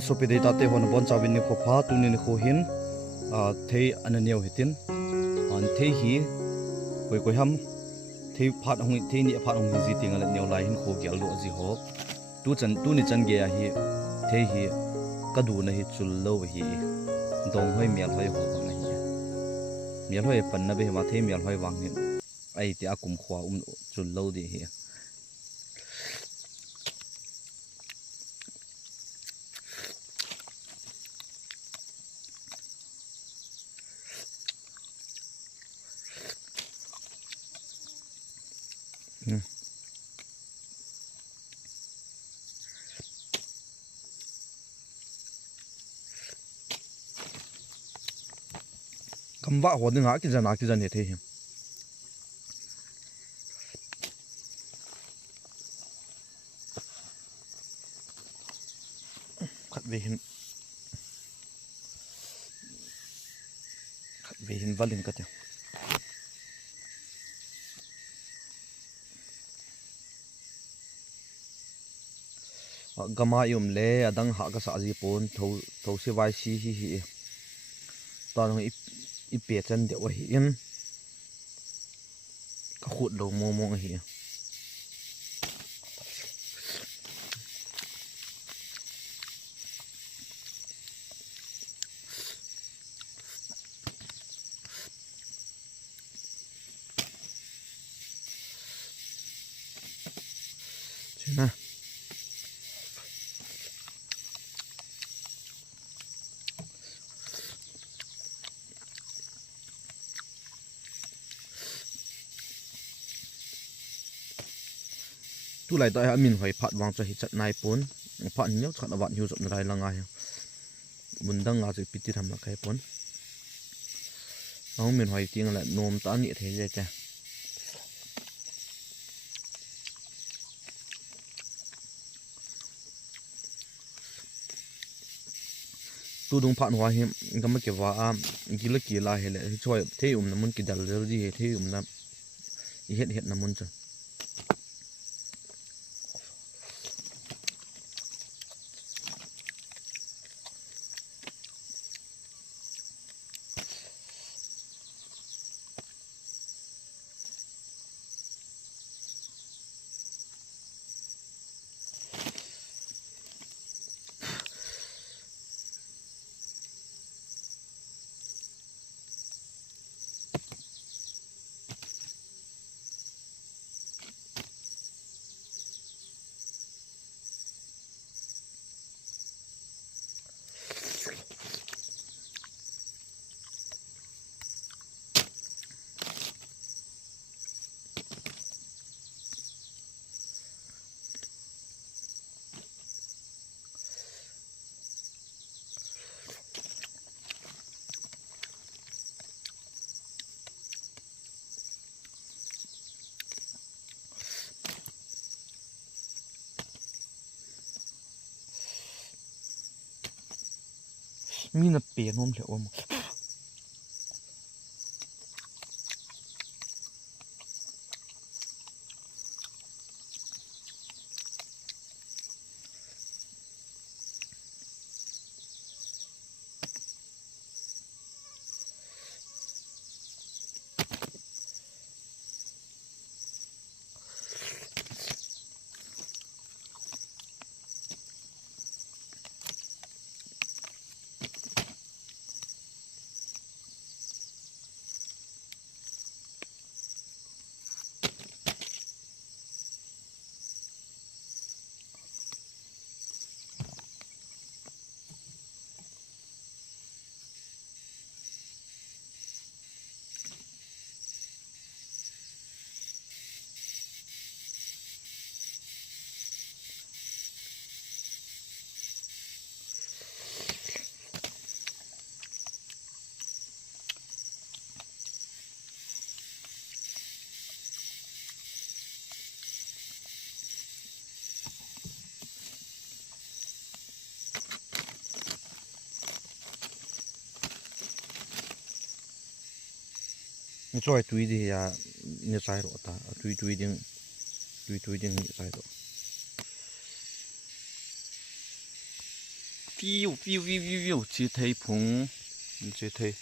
sopi dei tate hon bon chawin ni kho pha tu ni kho hin thei ananiau hitin an thei hi koi ham thei phat hong thei ni phat hong ji tinga la neu lai hin kho gyal lo ji ho tu ni chan ge hi thei hi kadu na hi chul lo hi dong hoi mial hoi ho na hi mial hoi pan na be ma thei mial hoi wang ni ai ti akum khwa chul lo di hi cầm vạ hồ ngã cái dân này thế hiểm khát về hình vắt lên cái tiêu gama yum le adang ha ka sa ji pon tho se vai si hi ta no i pe chan de wa hi in ka khut lo mo hi nè tu lại tại mình phải phạt vàng cho hết trận này bốn phạt nhớ chọn là bạn hiểu rộng này là ngay mình đang ngã rồi piti làm là cái bốn nó mình phải tiếng là nôm ta nhẹ thế vậy cha tu đúng phạt hoa hiểm cái mà kiểuว่ากี่ละhết lạiช่วยเที่ยวnamunกี่ดัลเลยดีเที่ยวนะเฮ็ดnamunจ้ะmina pe nom le om cho tui đi ya như sai rồi ta tui đi như sai rồi phiu phiu phiu phiu phiu chỉ thấy phùng chỉ thấy